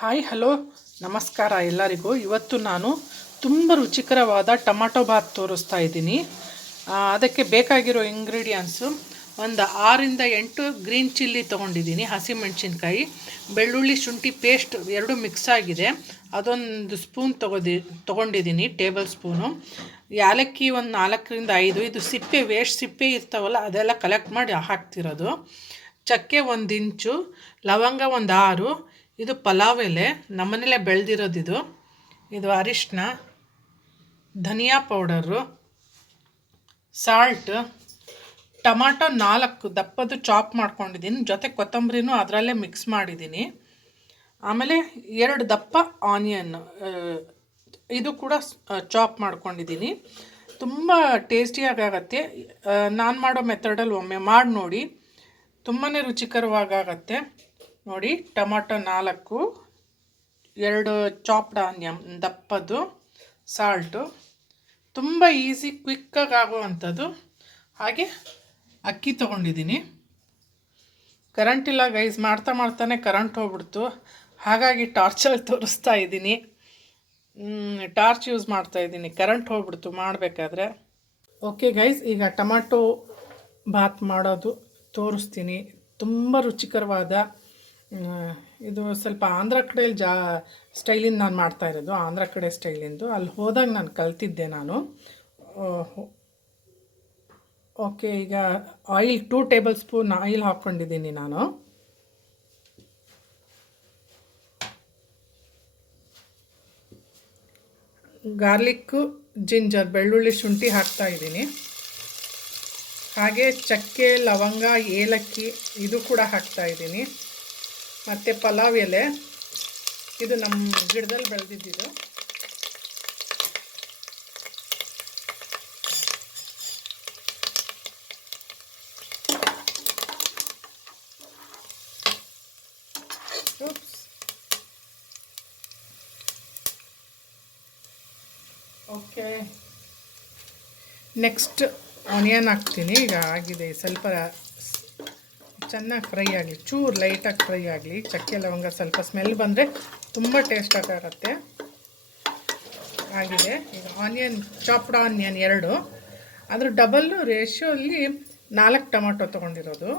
Hi hello ನಮಸ್ಕಾರ ಎಲ್ಲರಿಗೂ. ಇವತ್ತು ನಾನು ತುಂಬ ರುಚಿಕರವಾದ ಟೊಮಾಟೊ ಬಾತ್ ತೋರಿಸ್ತಾ ಇದ್ದೀನಿ. ಅದಕ್ಕೆ ಬೇಕಾಗಿರೋ ಇಂಗ್ರೀಡಿಯೆಂಟ್ಸು ಒಂದು 6 8 ಗ್ರೀನ್ ಚಿಲ್ಲಿ ತೊಗೊಂಡಿದ್ದೀನಿ, ಹಸಿಮೆಣಸಿನ್ಕಾಯಿ, ಬೆಳ್ಳುಳ್ಳಿ ಶುಂಠಿ ಪೇಸ್ಟ್ ಎರಡು ಮಿಕ್ಸ್ ಆಗಿದೆ, ಅದೊಂದು ಸ್ಪೂನ್ ತೊಗೊಂಡಿದ್ದೀನಿ, ಟೇಬಲ್ ಸ್ಪೂನು. ಏಲಕ್ಕಿ ಒಂದು 4 5, ಇದು ಸಿಪ್ಪೆ ವೇಸ್ಟ್ ಸಿಪ್ಪೆ ಇರ್ತಾವಲ್ಲ ಅದೆಲ್ಲ ಕಲೆಕ್ಟ್ ಮಾಡಿ ಹಾಕ್ತಿರೋದು. ಚಕ್ಕೆ 1 ಇಂಚು, ಲವಂಗ ಒಂದು 6, ಇದು ಪಲಾವ್ ಎಲೆ ನಮ್ಮನೇಲೆ ಬೆಳೆದಿರೋದು. ಇದು ಅರಿಶಿನ, ಧನಿಯಾ ಪೌಡರು, ಸಾಲ್ಟ್, ಟೊಮಾಟೊ 4 ದಪ್ಪದು ಚಾಪ್ ಮಾಡ್ಕೊಂಡಿದ್ದೀನಿ, ಜೊತೆ ಕೊತ್ತಂಬರಿನೂ ಅದರಲ್ಲೇ ಮಿಕ್ಸ್ ಮಾಡಿದ್ದೀನಿ. ಆಮೇಲೆ 2 ದಪ್ಪ ಆನಿಯನ್, ಇದು ಕೂಡ ಚಾಪ್ ಮಾಡ್ಕೊಂಡಿದ್ದೀನಿ. ತುಂಬ ಟೇಸ್ಟಿಯಾಗತ್ತೆ. ನಾನು ಮಾಡೋ ಮೆಥಡಲ್ಲಿ ಒಮ್ಮೆ ಮಾಡಿ ನೋಡಿ, ತುಂಬಾ ರುಚಿಕರವಾಗತ್ತೆ. ನೋಡಿ, ಟೊಮಾಟೊ 4, 2 ಚಾಪ್ಡ್ ಆನಿಯನ್ ದಪ್ಪದು, ಸಾಲ್ಟು, ತುಂಬ ಈಸಿ ಕ್ವಿಕ್ಕಾಗಿ ಆಗುವಂಥದ್ದು. ಹಾಗೆ ಅಕ್ಕಿ ತೊಗೊಂಡಿದ್ದೀನಿ. ಕರೆಂಟ್ ಇಲ್ಲ ಗೈಸ್, ಮಾಡ್ತಾನೆ ಕರೆಂಟ್ ಹೋಗ್ಬಿಡ್ತು, ಹಾಗಾಗಿ ಟಾರ್ಚಲ್ಲಿ ತೋರಿಸ್ತಾ ಇದ್ದೀನಿ. ಟಾರ್ಚ್ ಯೂಸ್ ಮಾಡ್ತಾಯಿದ್ದೀನಿ, ಕರೆಂಟ್ ಹೋಗ್ಬಿಡ್ತು ಮಾಡಬೇಕಾದ್ರೆ. ಓಕೆ ಗೈಸ್, ಈಗ ಟೊಮಾಟೊ ಬಾತ್ ಮಾಡೋದು ತೋರಿಸ್ತೀನಿ. ತುಂಬ ರುಚಿಕರವಾದ, ಇದು ಸ್ವಲ್ಪ ಆಂಧ್ರ ಕಡೆಯಲ್ಲಿ ಸ್ಟೈಲಿಂದ ನಾನು ಮಾಡ್ತಾಯಿರೋದು, ಆಂಧ್ರ ಕಡೆ ಸ್ಟೈಲಿಂದು. ಅಲ್ಲಿ ಹೋದಾಗ ನಾನು ಕಲ್ತಿದ್ದೆ ನಾನು. ಓಕೆ, ಈಗ ಆಯಿಲ್ 2 ಟೇಬಲ್ ಸ್ಪೂನ್ ಆಯಿಲ್ ಹಾಕ್ಕೊಂಡಿದ್ದೀನಿ ನಾನು. ಗಾರ್ಲಿಕ್ಕು, ಜಿಂಜರ್, ಬೆಳ್ಳುಳ್ಳಿ ಶುಂಠಿ ಹಾಕ್ತಾಯಿದ್ದೀನಿ. ಹಾಗೆ ಚಕ್ಕೆ, ಲವಂಗ, ಏಲಕ್ಕಿ ಇದು ಕೂಡ ಹಾಕ್ತಾಯಿದ್ದೀನಿ. ಮತ್ತು ಪಲಾವ್ ಎಲೆ, ಇದು ನಮ್ಮ ಗಿಡದಲ್ಲಿ ಬೆಳೆದಿದ್ದು. ಓಕೆ, ನೆಕ್ಸ್ಟ್ ಆನಿಯನ್ ಹಾಕ್ತೀನಿ. ಈಗ ಆಗಿದೆ, ಸ್ವಲ್ಪ ಚೆನ್ನಾಗಿ ಫ್ರೈ ಆಗಲಿ, ಚೂರು ಲೈಟಾಗಿ ಫ್ರೈ ಆಗಲಿ. ಚಕ್ಕೆ ಲವಂಗ ಸ್ವಲ್ಪ ಸ್ಮೆಲ್ ಬಂದರೆ ತುಂಬ ಟೇಸ್ಟಾಗುತ್ತೆ. ಆಗಿದೆ. ಈಗ ಆನಿಯನ್, ಚಾಪ್ಡ್ ಆನಿಯನ್ 2, ಅದ್ರ ಡಬಲ್ಲು ರೇಷಿಯೋಲ್ಲಿ 4 ಟೊಮಾಟೊ ತೊಗೊಂಡಿರೋದು.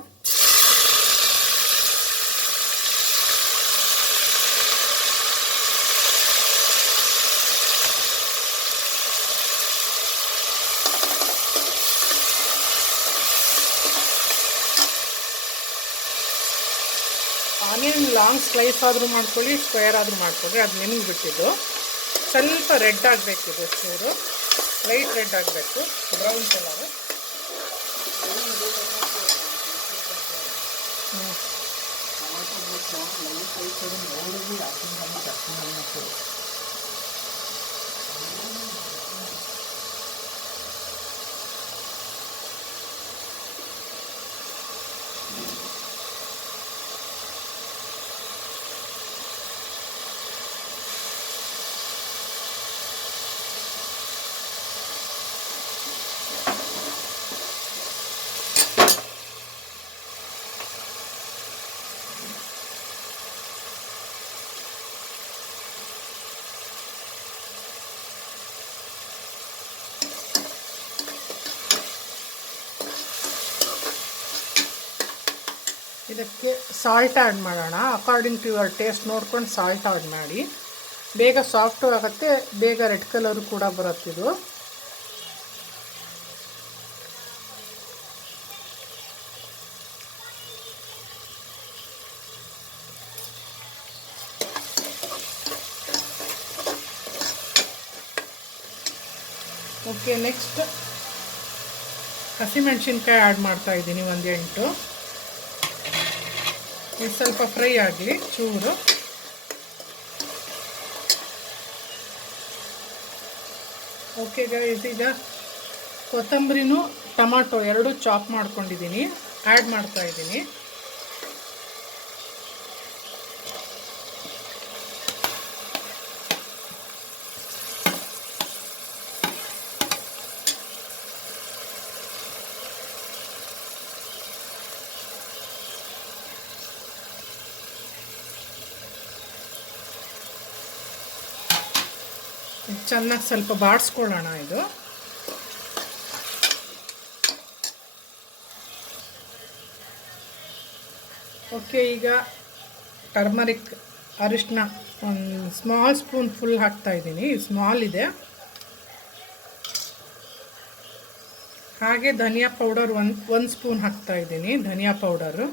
ಆನಿಯನ್ ಲಾಂಗ್ ಸ್ಲೈಸ್ ಆದರೂ ಮಾಡ್ಕೊಳ್ಳಿ, ಸ್ಕ್ವೇರ್ ಆದರೂ ಮಾಡ್ಕೊಳ್ಳಿ, ಅದು ನಿಮಗೆ ಬಿಟ್ಟಿದ್ದು. ಸ್ವಲ್ಪ ರೆಡ್ ಆಗಬೇಕಿದೆ, ಚೂರು ಲೈಟ್ ರೆಡ್ ಆಗಬೇಕು, ಬ್ರೌನ್ ಕಲರು. ಇದಕ್ಕೆ ಸಾಲ್ಟ್ ಆ್ಯಡ್ ಮಾಡೋಣ. ಅಕಾರ್ಡಿಂಗ್ ಟು ಯುವರ್ ಟೇಸ್ಟ್ ನೋಡ್ಕೊಂಡು ಸಾಲ್ಟ್ ಆ್ಯಡ್ ಮಾಡಿ. ಬೇಗ ಸಾಫ್ಟು ಆಗುತ್ತೆ, ಬೇಗ ರೆಡ್ ಕಲರು ಕೂಡ ಬರುತ್ತಿದು. ಓಕೆ, ನೆಕ್ಸ್ಟ್ ಹಸಿಮೆಣಸಿನ್ಕಾಯಿ ಆ್ಯಡ್ ಮಾಡ್ತಾಯಿದ್ದೀನಿ, 1 8. ಇದು ಸ್ವಲ್ಪ ಫ್ರೈ ಆಗಲಿ ಚೂರು. ಓಕೆ ಗೈಸ್, ಈಗ ಕೊತ್ತಂಬರಿನೂ ಟೊಮಾಟೊ 2 ಚಾಪ್ ಮಾಡ್ಕೊಂಡಿದ್ದೀನಿ, ಆ್ಯಡ್ ಮಾಡ್ತಾಯಿದ್ದೀನಿ. ಚೆನ್ನಾಗಿ ಸ್ವಲ್ಪ ಬಾಡಿಸ್ಕೊಳ್ಳೋಣ ಇದು. ಓಕೆ, ಈಗ ಟರ್ಮರಿಕ್ ಅರಿಶಿನ ಒಂದು ಸ್ಮಾಲ್ ಸ್ಪೂನ್ ಫುಲ್ ಹಾಕ್ತಾಯಿದ್ದೀನಿ, ಸ್ಮಾಲ್ ಇದೆ. ಹಾಗೆ ಧನಿಯಾ ಪೌಡರ್ ಒಂದು ಸ್ಪೂನ್ ಹಾಕ್ತಾಯಿದ್ದೀನಿ, ಧನಿಯಾ ಪೌಡರು.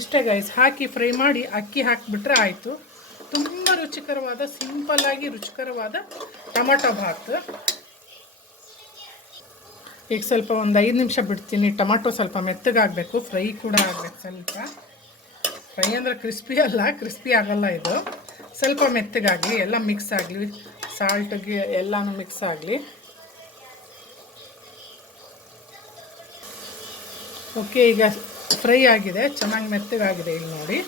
ಇಷ್ಟೇ ಗೈಸ್, ಹಾಕಿ ಫ್ರೈ ಮಾಡಿ ಅಕ್ಕಿ ಹಾಕಿಬಿಟ್ರೆ ಆಯಿತು. ತುಂಬ ರುಚಿಕರವಾದ, ಸಿಂಪಲ್ಲಾಗಿ ರುಚಿಕರವಾದ ಟೊಮಾಟೊ ಬಾತ್. ಈಗ ಸ್ವಲ್ಪ ಒಂದು 5 ನಿಮಿಷ ಬಿಡ್ತೀನಿ. ಟೊಮಾಟೊ ಸ್ವಲ್ಪ ಮೆತ್ತಗಾಗಬೇಕು, ಫ್ರೈ ಕೂಡ ಆಗಬೇಕು. ಸ್ವಲ್ಪ ಫ್ರೈ ಅಂದರೆ ಕ್ರಿಸ್ಪಿ ಅಲ್ಲ, ಕ್ರಿಸ್ಪಿ ಆಗಲ್ಲ ಇದು. ಸ್ವಲ್ಪ ಮೆತ್ತಗಾಗಲಿ, ಎಲ್ಲ ಮಿಕ್ಸ್ ಆಗಲಿ, ಸಾಲ್ಟ್ಗೆ ಎಲ್ಲನೂ ಮಿಕ್ಸ್ ಆಗಲಿ. ಓಕೆ, ಈಗ ಫ್ರೈ ಆಗಿದೆ, ಚೆನ್ನಾಗಿ ಮೆತ್ತಗಾಗಿದೆ. ಇಲ್ಲಿ ನೋಡಿ,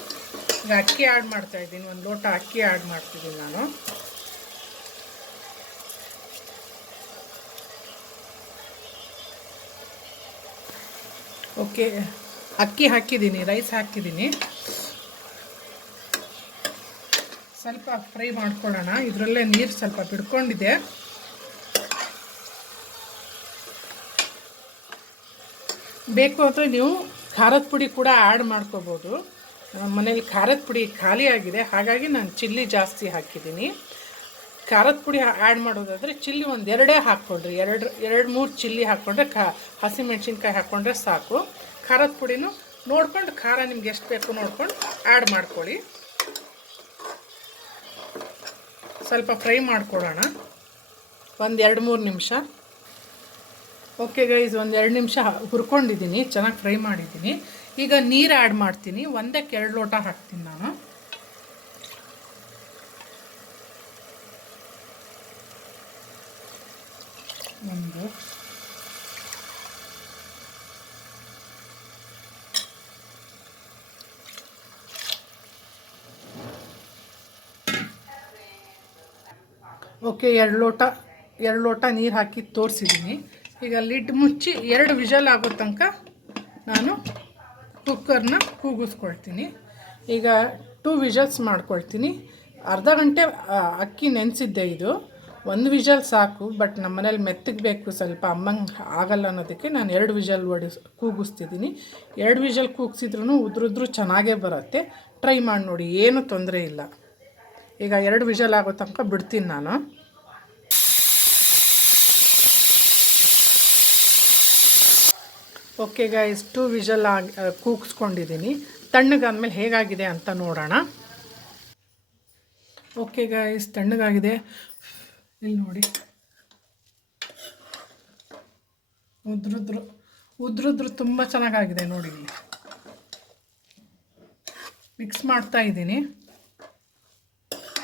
ಈಗ ಅಕ್ಕಿ ಆ್ಯಡ್ ಮಾಡ್ತಾಯಿದ್ದೀನಿ. ಒಂದು ಲೋಟ ಅಕ್ಕಿ ಆ್ಯಡ್ ಮಾಡ್ತಿದ್ದೀನಿ ನಾನು. ಓಕೆ, ಅಕ್ಕಿ ಹಾಕಿದ್ದೀನಿ, ರೈಸ್ ಹಾಕಿದ್ದೀನಿ. ಸ್ವಲ್ಪ ಫ್ರೈ ಮಾಡ್ಕೊಳ್ಳೋಣ. ಇದರಲ್ಲೇ ನೀರು ಸ್ವಲ್ಪ ಬಿಡ್ಕೊಂಡಿದೆ. ಬೇಕು ಅಂದರೆ ನೀವು ಖಾರದ ಪುಡಿ ಕೂಡ ಆ್ಯಡ್ ಮಾಡ್ಕೋಬೋದು. ನಮ್ಮ ಮನೇಲಿ ಖಾರದ ಪುಡಿ ಖಾಲಿ ಆಗಿದೆ, ಹಾಗಾಗಿ ನಾನು ಚಿಲ್ಲಿ ಜಾಸ್ತಿ ಹಾಕಿದ್ದೀನಿ. ಖಾರದ ಪುಡಿ ಆ್ಯಡ್ ಮಾಡೋದಾದರೆ ಚಿಲ್ಲಿ ಒಂದು 2 ಹಾಕ್ಕೊಳ್ರಿ. 2-3 ಚಿಲ್ಲಿ ಹಾಕ್ಕೊಂಡ್ರೆ ಹಸಿಮೆಣ್ಸಿನ್ಕಾಯಿ ಹಾಕ್ಕೊಂಡ್ರೆ ಸಾಕು. ಖಾರದ ಪುಡಿನೂ ನೋಡ್ಕೊಂಡು, ಖಾರ ನಿಮ್ಗೆ ಎಷ್ಟು ಬೇಕು ನೋಡ್ಕೊಂಡು ಆ್ಯಡ್ ಮಾಡ್ಕೊಳ್ಳಿ. ಸ್ವಲ್ಪ ಫ್ರೈ ಮಾಡ್ಕೊಳ್ಳೋಣ, ಒಂದು 2-3 ನಿಮಿಷ. ಓಕೆ ಗೈಸ್, ಒಂದು 2 ನಿಮಿಷ ಹುರ್ಕೊಂಡಿದ್ದೀನಿ, ಚೆನ್ನಾಗಿ ಫ್ರೈ ಮಾಡಿದ್ದೀನಿ. ಈಗ ನೀರು ಆ್ಯಡ್ ಮಾಡ್ತೀನಿ. 1-2 ಲೋಟ ಹಾಕ್ತೀನಿ ನಾನು. ಒಂದು ಓಕೆ, 2 ಲೋಟ ನೀರು ಹಾಕಿ ತೋರಿಸಿದ್ದೀನಿ. ಈಗ ಲಿಡ್ ಮುಚ್ಚಿ 2 ವಿಷಲ್ ಆಗೋ ತನಕ ನಾನು ಕುಕ್ಕರ್ನ ಕೂಗಿಸ್ಕೊಳ್ತೀನಿ. ಈಗ 2 ವಿಷಲ್ಸ್ ಮಾಡ್ಕೊಳ್ತೀನಿ. ಅರ್ಧ ಗಂಟೆ ಅಕ್ಕಿ ನೆನೆಸಿದ್ದೆ. ಇದು 1 ವಿಷಲ್ ಸಾಕು, ಬಟ್ ನಮ್ಮ ಮನೇಲಿ ಮೆತ್ತಗೆ ಬೇಕು ಸ್ವಲ್ಪ, ಅಮ್ಮಂಗೆ ಆಗಲ್ಲ ಅನ್ನೋದಕ್ಕೆ ನಾನು 2 ವಿಷಲ್ ಕೂಗಿಸ್ತಿದ್ದೀನಿ. 2 ವಿಷಲ್ ಕೂಗಿಸಿದ್ರೂ ಉದ್ರುದ್ರೂ ಚೆನ್ನಾಗೇ ಬರುತ್ತೆ. ಟ್ರೈ ಮಾಡಿ ನೋಡಿ, ಏನೂ ತೊಂದರೆ ಇಲ್ಲ. ಈಗ 2 ವಿಷಲ್ ಆಗೋ ತನಕ ಬಿಡ್ತೀನಿ ನಾನು. ಓಕೆ ಗೈಸ್, 2 ವಿಷಲ್ ಕೂಗಿಸ್ಕೊಂಡಿದ್ದೀನಿ. ತಣ್ಣಗಾದ್ಮೇಲೆ ಹೇಗಾಗಿದೆ ಅಂತ ನೋಡೋಣ. ಓಕೆ ಗೈಸ್, ತಣ್ಣಗಾಗಿದೆ. ಇಲ್ಲಿ ನೋಡಿ, ಉದ್ರುದ್ರು ತುಂಬ ಚೆನ್ನಾಗಾಗಿದೆ ನೋಡಿ. ಇಲ್ಲಿ ಮಿಕ್ಸ್ ಮಾಡ್ತಾ ಇದ್ದೀನಿ,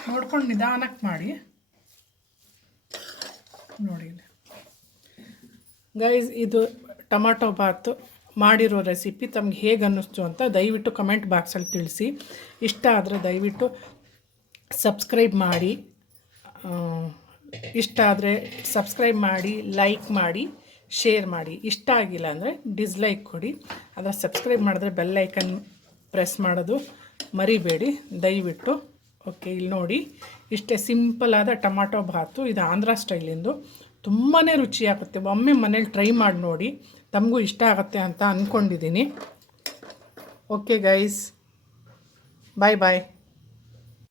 ನೋಡ್ಕೊಂಡು ನಿಧಾನಕ್ಕೆ ಮಾಡಿ. ನೋಡಿ ಗೈಸ್, ಇದು ಟೊಮಾಟೊ ಬಾತು ಮಾಡಿರೋ ರೆಸಿಪಿ ತಮಗೆ ಹೇಗೆ ಅನ್ನಿಸ್ತು ಅಂತ ದಯವಿಟ್ಟು ಕಮೆಂಟ್ ಬಾಕ್ಸಲ್ಲಿ ತಿಳಿಸಿ. ಇಷ್ಟ ಆದರೆ ದಯವಿಟ್ಟು ಸಬ್ಸ್ಕ್ರೈಬ್ ಮಾಡಿ. ಇಷ್ಟ ಆದರೆ ಸಬ್ಸ್ಕ್ರೈಬ್ ಮಾಡಿ, ಲೈಕ್ ಮಾಡಿ, ಶೇರ್ ಮಾಡಿ. ಇಷ್ಟ ಆಗಿಲ್ಲ ಅಂದರೆ ಡಿಸ್ಲೈಕ್ ಕೊಡಿ. ಅದರ ಸಬ್ಸ್ಕ್ರೈಬ್ ಮಾಡಿದ್ರೆ ಬೆಲ್ ಐಕನ್ ಪ್ರೆಸ್ ಮಾಡೋದು ಮರಿಬೇಡಿ ದಯವಿಟ್ಟು. ಓಕೆ, ಇಲ್ಲಿ ನೋಡಿ, ಇಷ್ಟೇ ಸಿಂಪಲ್ಲಾದ ಟೊಮಾಟೊ ಬಾತು. ಇದು ಆಂಧ್ರ ಸ್ಟೈಲಿಂದು, ತುಂಬಾ ರುಚಿಯಾಗುತ್ತೆ. ಒಮ್ಮೆ ಮನೇಲಿ ಟ್ರೈ ಮಾಡಿ ನೋಡಿ, ತಮಗೂ ಇಷ್ಟ ಆಗುತ್ತೆ ಅಂತ ಅಂದ್ಕೊಂಡಿದ್ದೀನಿ. ಓಕೆ ಗೈಸ್, ಬಾಯ್ ಬಾಯ್.